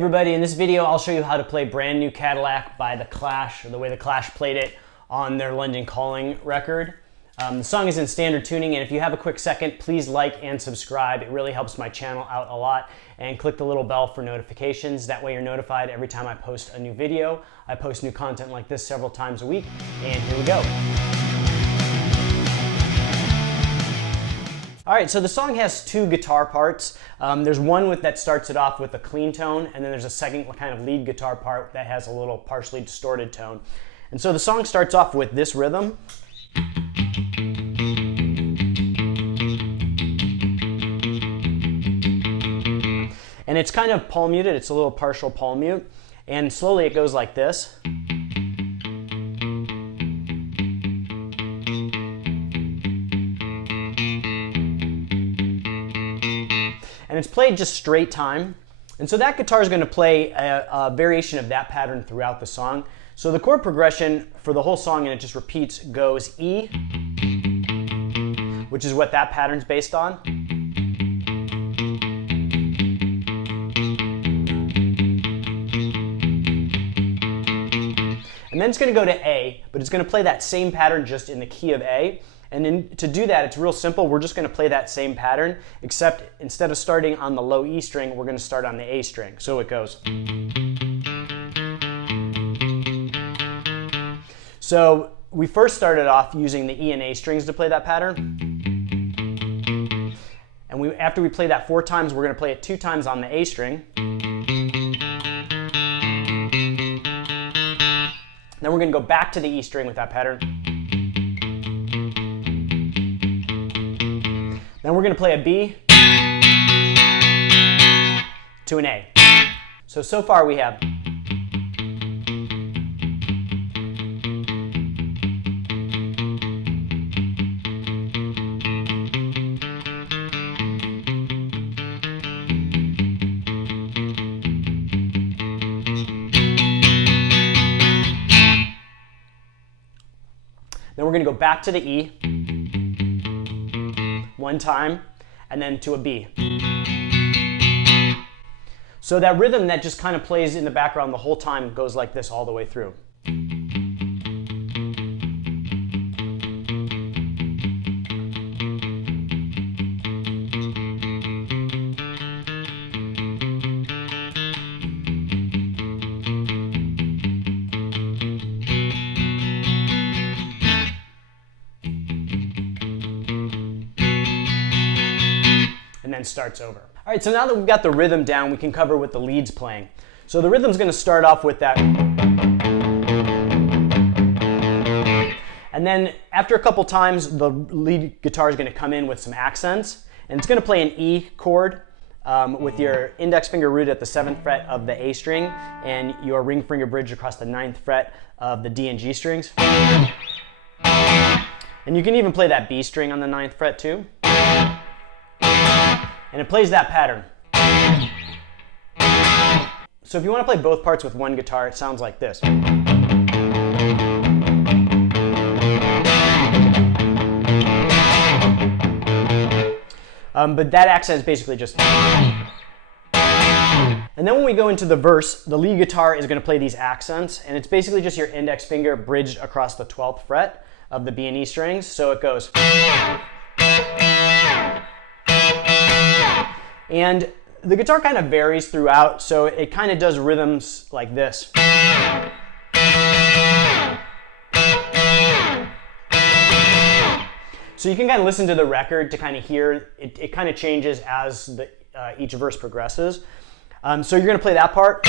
Hey everybody, in this video I'll show you how to play Brand New Cadillac by The Clash, or the way The Clash played it on their London Calling record. The song is in standard tuning, and if you have a quick second, please like and subscribe. It really helps my channel out a lot. And click the little bell for notifications. That way you're notified every time I post a new video. I post new content like this several times a week, and here we go. All right, so the song has two guitar parts. There's one that starts it off with a clean tone, and then there's a second kind of lead guitar part that has a little partially distorted tone. And so the song starts off with this rhythm. And it's kind of palm muted, it's a little partial palm mute, and slowly it goes like this. And it's played just straight time. And so that guitar is going to play a variation of that pattern throughout the song. So the chord progression for the whole song, and it just repeats, goes E, which is what that pattern's based on. And then it's going to go to A, but it's going to play that same pattern just in the key of A. And to do that, it's real simple. We're just going to play that same pattern, except instead of starting on the low E string, we're going to start on the A string. So it goes. So we first started off using the E and A strings to play that pattern. And after we play that 4 times, we're going to play it 2 times on the A string. Then we're going to go back to the E string with that pattern. Then we're going to play a B to an A. So far we have. Then we're going to go back to the E 1 time, and then to a B. So that rhythm that just kind of plays in the background the whole time goes like this all the way through. And then starts over. All right, so now that we've got the rhythm down, we can cover what the lead's playing. So the rhythm's going to start off with that. And then after a couple times, the lead guitar is going to come in with some accents. And it's going to play an E chord with your index finger rooted at the 7th fret of the A string and your ring finger bridged across the 9th fret of the D and G strings. And you can even play that B string on the 9th fret too. And it plays that pattern. So if you want to play both parts with one guitar, it sounds like this. But that accent is basically just. And then when we go into the verse, the lead guitar is going to play these accents, and it's basically just your index finger bridged across the 12th fret of the B and E strings. So it goes. And the guitar kind of varies throughout, so it kind of does rhythms like this. So you can kind of listen to the record to kind of hear, it kind of changes as each verse progresses. So you're going to play that part.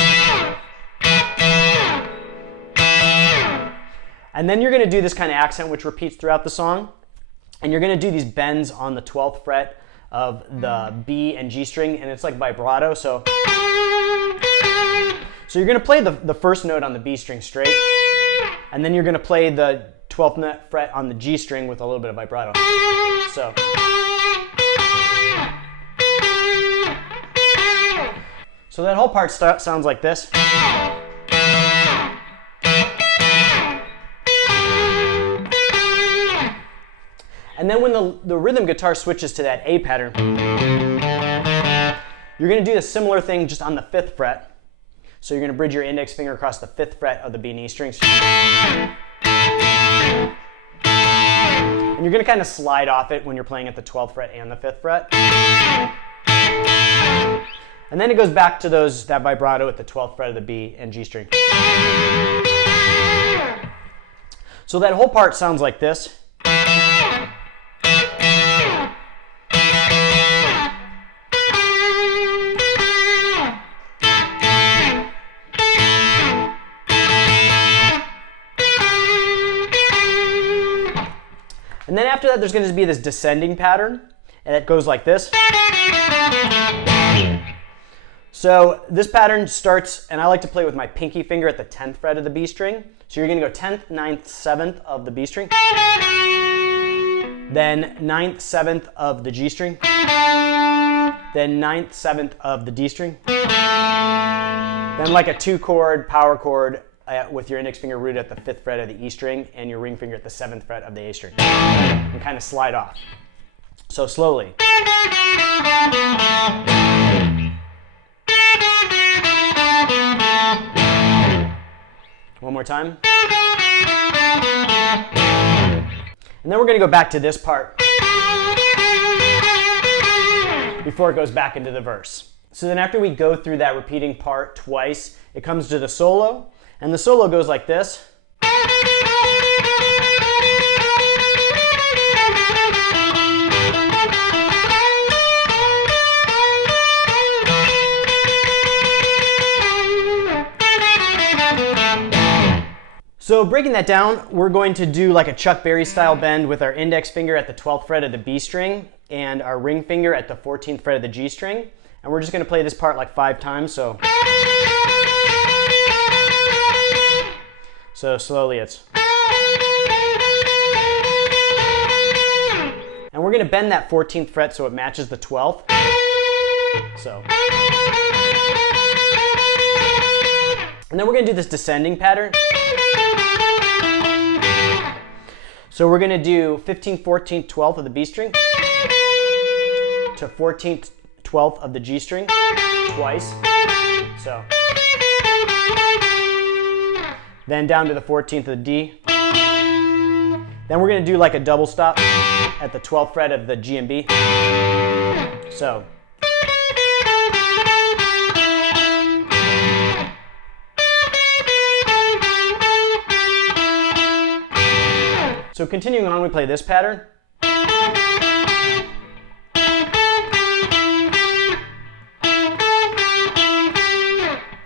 And then you're going to do this kind of accent which repeats throughout the song. And you're going to do these bends on the 12th fret of the B and G string, and it's like vibrato. So you're going to play the first note on the B string straight, and then you're going to play the 12th fret on the G string with a little bit of vibrato. So that whole part sounds like this. And then when the rhythm guitar switches to that A pattern, you're going to do a similar thing just on the 5th fret. So you're going to bridge your index finger across the 5th fret of the B and E strings. And you're going to kind of slide off it when you're playing at the 12th fret and the 5th fret. And then it goes back to that vibrato at the 12th fret of the B and G string. So that whole part sounds like this. And then after that, there's going to be this descending pattern, and it goes like this. So this pattern starts, and I like to play with my pinky finger at the 10th fret of the B string. So you're going to go 10th, 9th, 7th of the B string, then 9th, 7th of the G string, then 9th, 7th of the D string, then like a 2-chord power chord with your index finger rooted at the 5th fret of the E string and your ring finger at the 7th fret of the A string, and kind of slide off. So slowly. One more time. And then we're going to go back to this part before it goes back into the verse. So then after we go through that repeating part twice, it comes to the solo, and the solo goes like this. So breaking that down, we're going to do like a Chuck Berry style bend with our index finger at the 12th fret of the B string and our ring finger at the 14th fret of the G string. And we're just going to play this part like 5 times. So slowly it's. And we're going to bend that 14th fret so it matches the 12th. So. And then we're going to do this descending pattern. So we're going to do 15th, 14th, 12th of the B string to 14th, 12th of the G string twice. So. Then down to the 14th of the D. Then we're going to do like a double stop at the 12th fret of the G and B. So. So continuing on, we play this pattern.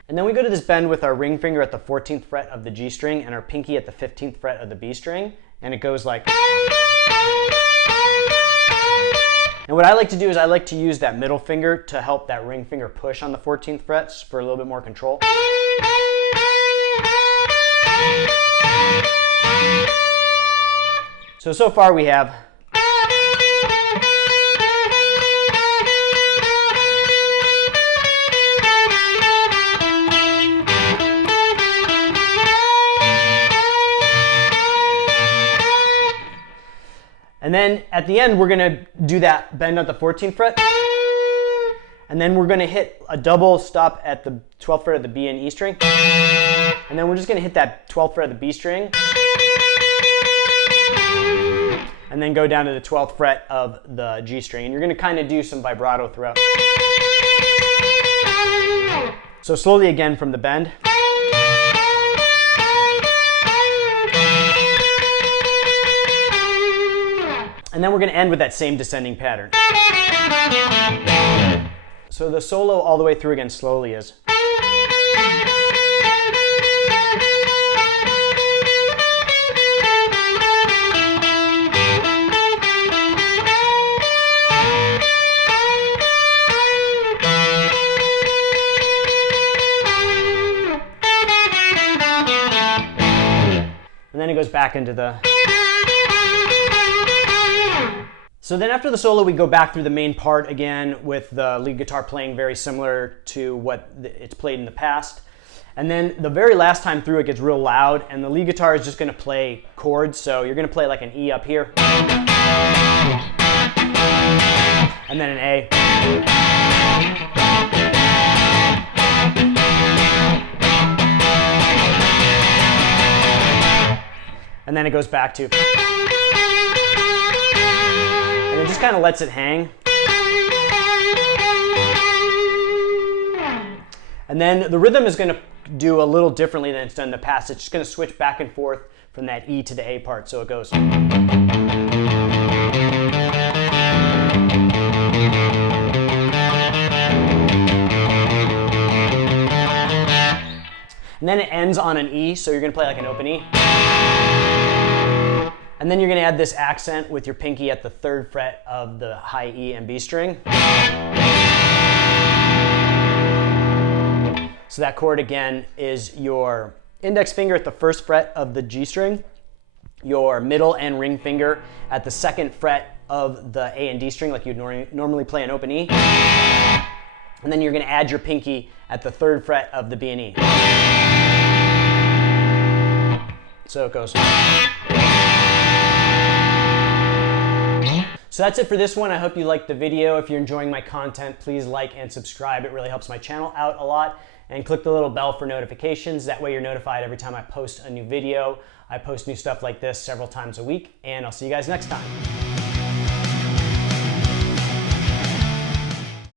And then we go to this bend with our ring finger at the 14th fret of the G string and our pinky at the 15th fret of the B string. And it goes like. And what I like to do is I like to use that middle finger to help that ring finger push on the 14th frets for a little bit more control. So far we have. And then at the end, we're going to do that bend at the 14th fret. And then we're going to hit a double stop at the 12th fret of the B and E string. And then we're just going to hit that 12th fret of the B string. And then go down to the 12th fret of the G string. And you're going to kind of do some vibrato throughout. So slowly again from the bend. And then we're going to end with that same descending pattern. So the solo all the way through again slowly is. And then it goes back into the. So then after the solo, we go back through the main part again with the lead guitar playing very similar to what it's played in the past. And then the very last time through, it gets real loud, and the lead guitar is just going to play chords. So you're going to play like an E up here, and then an A, And then it goes back to, and it just kind of lets it hang. And then the rhythm is going to do a little differently than it's done in the past. It's just going to switch back and forth from that E to the A part. So it goes. And then it ends on an E, so you're going to play like an open E. And then you're going to add this accent with your pinky at the 3rd fret of the high E and B string. So that chord again is your index finger at the 1st fret of the G string, your middle and ring finger at the 2nd fret of the A and D string like you'd normally play an open E. And then you're going to add your pinky at the 3rd fret of the B and E. So it goes. So that's it for this one. I hope you liked the video. If you're enjoying my content, please like and subscribe. It really helps my channel out a lot. And click the little bell for notifications. That way you're notified every time I post a new video. I post new stuff like this several times a week, and I'll see you guys next time.